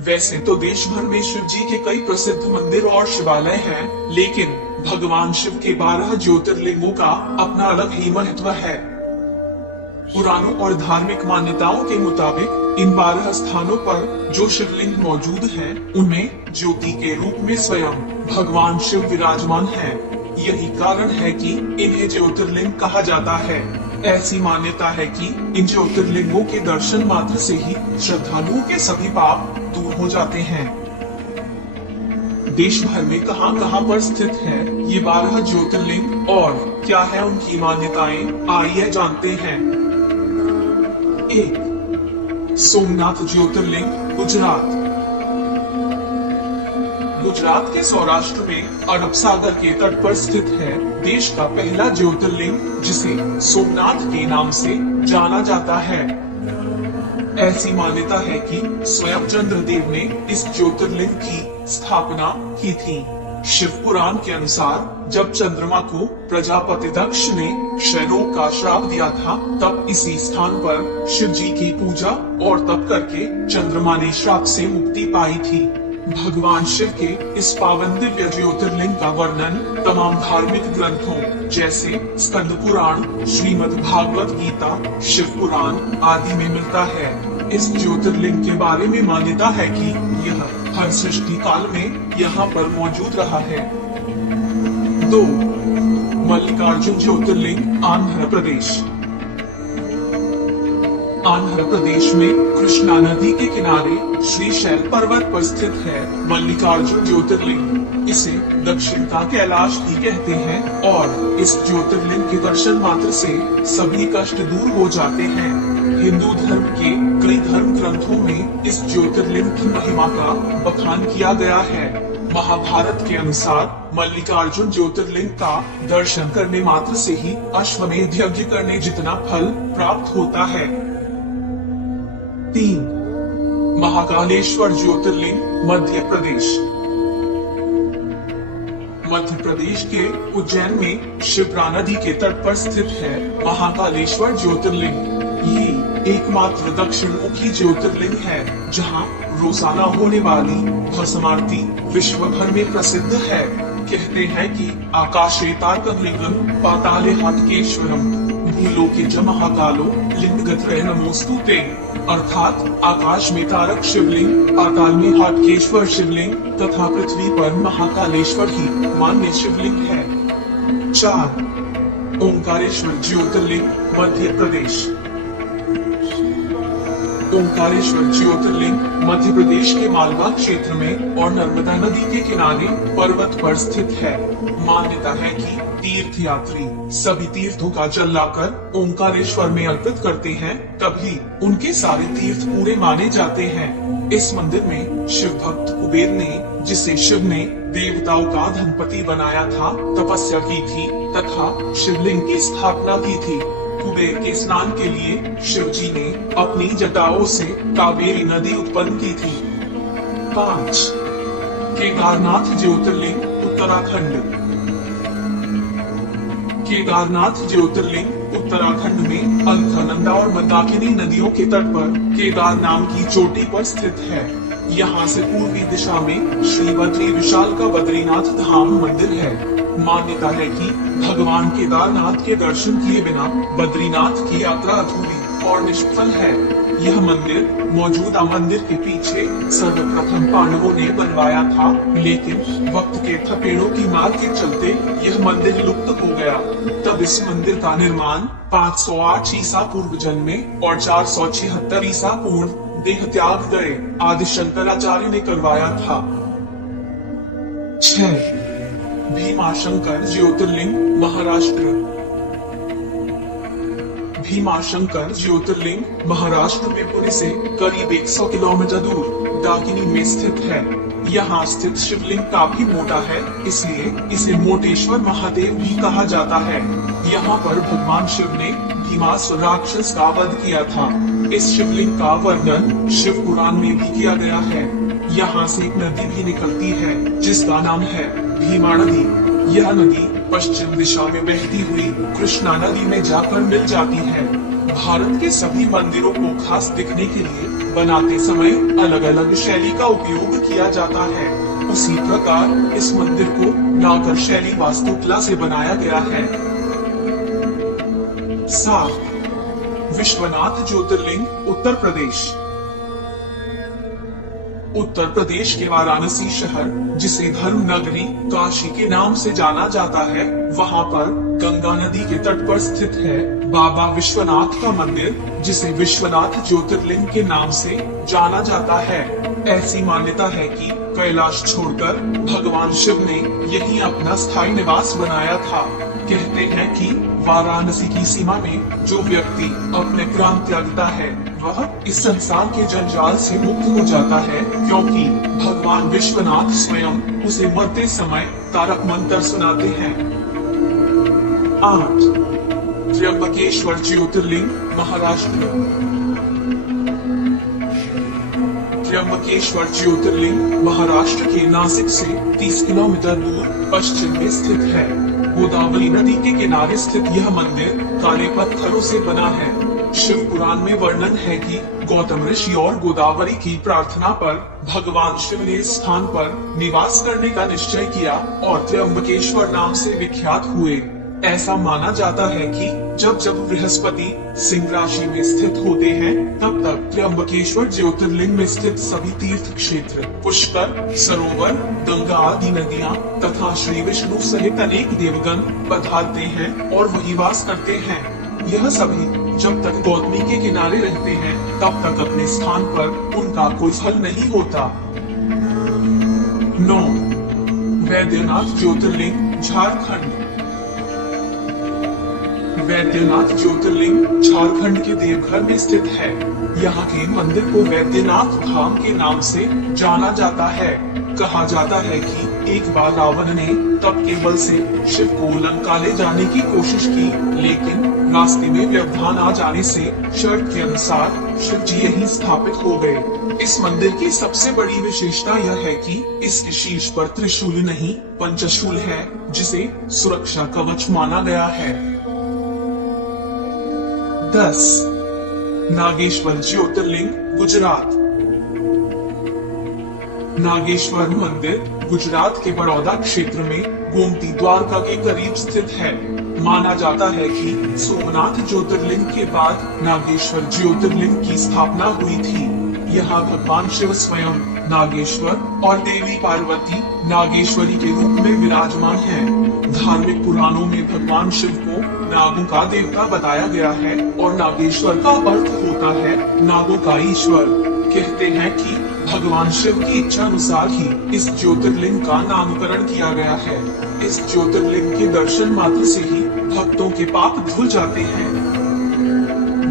वैसे तो देश भर में शिव जी के कई प्रसिद्ध मंदिर और शिवालय हैं, लेकिन भगवान शिव के 12 ज्योतिर्लिंगों का अपना अलग ही महत्व है। पुराणों और धार्मिक मान्यताओं के मुताबिक इन 12 स्थानों पर जो शिवलिंग मौजूद हैं, उनमें ज्योति के रूप में स्वयं भगवान शिव विराजमान हैं। यही कारण है कि इन्हें ज्योतिर्लिंग कहा जाता है। ऐसी मान्यता है कि इन ज्योतिर्लिंगों के दर्शन मात्र से ही श्रद्धालुओं के सभी पाप दूर हो जाते हैं। देश भर में कहां पर स्थित है ये 12 ज्योतिर्लिंग और क्या है उनकी मान्यताएं, आइए जानते हैं। 1. सोमनाथ ज्योतिर्लिंग, गुजरात। गुजरात के सौराष्ट्र में अरब सागर के तट पर स्थित है देश का पहला ज्योतिर्लिंग, जिसे सोमनाथ के नाम से जाना जाता है। ऐसी मान्यता है कि स्वयं चंद्रदेव ने इस ज्योतिर्लिंग की स्थापना की थी। शिव पुराण के अनुसार जब चंद्रमा को प्रजापति दक्ष ने क्षय रोग का श्राप दिया था, तब इसी स्थान पर शिव जी की पूजा और तप करके चंद्रमा ने श्राप से मुक्ति पाई थी। भगवान शिव के इस पावन दिव्य ज्योतिर्लिंग का वर्णन तमाम धार्मिक ग्रंथों जैसे स्कंद पुराण, श्रीमद् भागवत गीता, शिव पुराण आदि में मिलता है। इस ज्योतिर्लिंग के बारे में मान्यता है कि यह हर सृष्टि काल में यहाँ पर मौजूद रहा है। 2. मल्लिकार्जुन ज्योतिर्लिंग, आंध्र प्रदेश। आंध्र प्रदेश में कृष्णा नदी के किनारे श्रीशैल पर्वत पर स्थित है मल्लिकार्जुन ज्योतिर्लिंग। इसे दक्षिण का कैलाश भी कहते हैं और इस ज्योतिर्लिंग के दर्शन मात्र से सभी कष्ट दूर हो जाते हैं। हिंदू धर्म के कई धर्म ग्रंथों में इस ज्योतिर्लिंग की महिमा का बखान किया गया है। महाभारत के अनुसार मल्लिकार्जुन ज्योतिर्लिंग का दर्शन करने मात्र से ही अश्वमेध यज्ञ करने जितना फल प्राप्त होता है। 3. महाकालेश्वर ज्योतिर्लिंग, मध्य प्रदेश। मध्य प्रदेश के उज्जैन में शिप्रा नदी के तट पर स्थित है महाकालेश्वर ज्योतिर्लिंग। ये एकमात्र दक्षिण मुखी ज्योतिर्लिंग है जहाँ रोजाना होने वाली भस्म आरती विश्व भर में प्रसिद्ध है। कहते हैं कि आकाशे तारकलिंगम पाताले हाटकेश्वरम भूलोके च महाकालो लिंगगत्रय नमोस्तुते, अर्थात आकाश में तारक शिवलिंग, पाताल में हाटकेश्वर शिवलिंग तथा पृथ्वी पर महाकालेश्वर ही मान्य शिवलिंग है। 4. ओंकारेश्वर ज्योतिर्लिंग, मध्य प्रदेश। ओंकारेश्वर ज्योतिर्लिंग मध्य प्रदेश के मालवा क्षेत्र में और नर्मदा नदी के किनारे पर्वत पर स्थित है। मान्यता है कि तीर्थ यात्री सभी तीर्थों का जल लाकर ओंकारेश्वर में अर्पित करते हैं, तभी उनके सारे तीर्थ पूरे माने जाते हैं। इस मंदिर में शिव भक्त कुबेर ने, जिसे शिव ने देवताओं का धनपति बनाया था, तपस्या की थी तथा शिवलिंग की स्थापना की थी। कुबेर के स्नान के लिए शिव जी ने अपनी जटाओं से कावेरी नदी उत्पन्न की थी। 5. केदारनाथ ज्योतिर्लिंग, उत्तराखंड। केदारनाथ ज्योतिर्लिंग उत्तराखंड में अलकनंदा और मंदाकिनी नदियों के तट पर केदार नाम की चोटी पर स्थित है। यहाँ से पूर्वी दिशा में श्री बद्री विशाल का बद्रीनाथ धाम मंदिर है। मान्यता है कि भगवान केदारनाथ के दर्शन किए बिना बद्रीनाथ की यात्रा अधूरी और निष्फल है। यह मंदिर मौजूदा मंदिर के पीछे सर्वप्रथम पांडवों ने बनवाया था, लेकिन वक्त के थपेड़ों की मार के चलते यह मंदिर लुप्त हो गया। तब इस मंदिर का निर्माण 508 ईसा पूर्व जन्म में और 476 ईसा पूर्व देह त्याग गए आदि शंकराचार्य ने करवाया था। 6. भीमाशंकर ज्योतिर्लिंग, महाराष्ट्र। भीमाशंकर ज्योतिर्लिंग महाराष्ट्र में पुरी से करीब 100 किलोमीटर दूर डाकिनी में स्थित है। यहाँ स्थित शिवलिंग काफी मोटा है, इसलिए इसे मोटेश्वर महादेव भी कहा जाता है। यहाँ पर भगवान शिव ने भीमासुर राक्षस का वध किया था। इस शिवलिंग का वर्णन शिव पुराण में भी किया गया है। यहाँ से एक नदी भी निकलती है जिसका नाम है भीमा नदी। यह नदी पश्चिम दिशा में बहती हुई कृष्णा नदी में जाकर मिल जाती है। भारत के सभी मंदिरों को खास दिखने के लिए बनाते समय अलग अलग शैली का उपयोग किया जाता है। उसी प्रकार इस मंदिर को नागर शैली वास्तुकला से बनाया गया है। 7. विश्वनाथ ज्योतिर्लिंग, उत्तर प्रदेश। उत्तर प्रदेश के वाराणसी शहर, जिसे धर्म नगरी काशी के नाम से जाना जाता है, वहां पर गंगा नदी के तट पर स्थित है बाबा विश्वनाथ का मंदिर, जिसे विश्वनाथ ज्योतिर्लिंग के नाम से जाना जाता है। ऐसी मान्यता है कि कैलाश छोड़कर भगवान शिव ने यहीं अपना स्थायी निवास बनाया था। कहते हैं कि वाराणसी की सीमा में जो व्यक्ति अपने प्राण त्यागता है, वह इस संसार के जंजाल से मुक्त हो जाता है, क्योंकि भगवान विश्वनाथ स्वयं उसे मरते समय तारक मंत्र सुनाते हैं। 8. त्र्यंबकेश्वर ज्योतिर्लिंग, महाराष्ट्र। त्र्यंबकेश्वर ज्योतिर्लिंग महाराष्ट्र के नासिक से 30 किलोमीटर दूर पश्चिम में स्थित है। गोदावरी नदी के किनारे स्थित यह मंदिर काले पत्थरों से बना है। शिव पुराण में वर्णन है कि गौतम ऋषि और गोदावरी की प्रार्थना पर भगवान शिव ने इस स्थान पर निवास करने का निश्चय किया और त्र्यंबकेश्वर नाम से विख्यात हुए। ऐसा माना जाता है कि जब जब बृहस्पति सिंह राशि में स्थित होते हैं, तब तक त्र्यंबकेश्वर ज्योतिर्लिंग में स्थित सभी तीर्थ क्षेत्र, पुष्कर, सरोवर, गंगा आदि नदियां तथा श्री विष्णु सहित अनेक देवगण पधारते हैं और वही वास करते हैं। यह सभी जब तक गौतमी के किनारे रहते हैं, तब तक अपने स्थान पर उनका कोई फल नहीं होता। 9. वैद्यनाथ ज्योतिर्लिंग, झारखंड। वैद्यनाथ ज्योतिर्लिंग झारखंड के देवघर में स्थित है। यहाँ के मंदिर को वैद्यनाथ धाम के नाम से जाना जाता है। कहा जाता है कि एक बार रावण ने तप के बल से शिव को लंका ले जाने की कोशिश की, लेकिन रास्ते में व्यवधान आ जाने से शर्त के अनुसार शिव जी यहीं स्थापित हो गए। इस मंदिर की सबसे बड़ी विशेषता यह है कि इसके शीर्ष पर त्रिशूल नहीं, पंचशूल है, जिसे सुरक्षा कवच माना गया है। 10. नागेश्वर ज्योतिर्लिंग, गुजरात। नागेश्वर मंदिर गुजरात के बड़ौदा क्षेत्र में गोमती द्वारका के करीब स्थित है। माना जाता है कि सोमनाथ ज्योतिर्लिंग के बाद नागेश्वर ज्योतिर्लिंग की स्थापना हुई थी। यहाँ भगवान शिव स्वयं नागेश्वर और देवी पार्वती नागेश्वरी के रूप में विराजमान हैं। धार्मिक पुराणों में भगवान शिव को नागों का देवता बताया गया है और नागेश्वर का अर्थ होता है नागों का ईश्वर। कहते हैं कि भगवान शिव की इच्छा अनुसार ही इस ज्योतिर्लिंग का नामकरण किया गया है। इस ज्योतिर्लिंग के दर्शन मात्र से ही भक्तों के पाप धुल जाते हैं।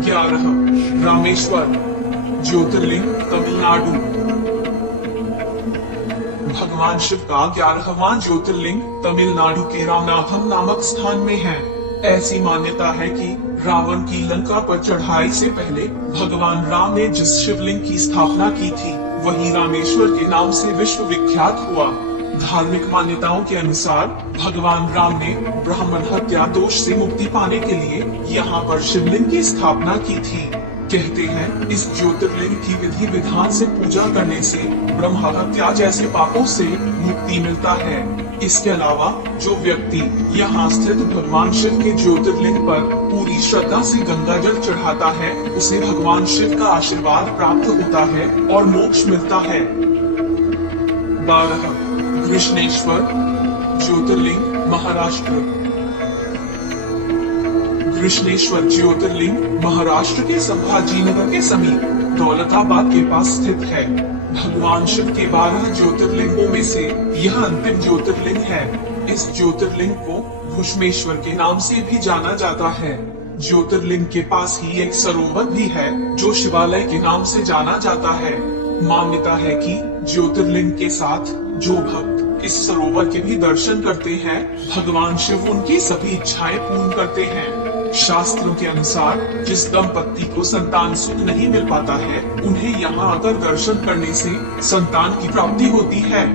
11. रामेश्वर ज्योतिर्लिंग, तमिलनाडु। भगवान शिव का 11वां ज्योतिर्लिंग तमिलनाडु के रामनाथम नामक स्थान में है। ऐसी मान्यता है कि रावण की लंका पर चढ़ाई से पहले भगवान राम ने जिस शिवलिंग की स्थापना की थी, वही रामेश्वर के नाम से विश्व विख्यात हुआ। धार्मिक मान्यताओं के अनुसार भगवान राम ने ब्राह्मण हत्या दोष से मुक्ति पाने के लिए यहाँ पर शिवलिंग की स्थापना की थी। कहते हैं इस ज्योतिर्लिंग की विधि विधान से पूजा करने से ब्रह्म हत्या जैसे पापों से मुक्ति मिलता है। इसके अलावा जो व्यक्ति यहाँ स्थित भगवान शिव के ज्योतिर्लिंग पर पूरी श्रद्धा से गंगा जल चढ़ाता है, उसे भगवान शिव का आशीर्वाद प्राप्त होता है और मोक्ष मिलता है। 12. कृष्णेश्वर ज्योतिर्लिंग, महाराष्ट्र। कृष्णेश्वर ज्योतिर्लिंग महाराष्ट्र के संभाजीनगर के समीप दौलताबाद के पास स्थित है। भगवान शिव के 12 ज्योतिर्लिंगों में से यह अंतिम ज्योतिर्लिंग है। इस ज्योतिर्लिंग को भुष्मेश्वर के नाम से भी जाना जाता है। ज्योतिर्लिंग के पास ही एक सरोवर भी है, जो शिवालय के नाम से जाना जाता है। मान्यता है कि ज्योतिर्लिंग के साथ जो भक्त इस सरोवर के भी दर्शन करते हैं, भगवान शिव उनकी सभी इच्छाएं पूर्ण करते हैं। शास्त्रों के अनुसार जिस दंपत्ति को संतान सुख नहीं मिल पाता है, उन्हें यहाँ आकर दर्शन करने से संतान की प्राप्ति होती है।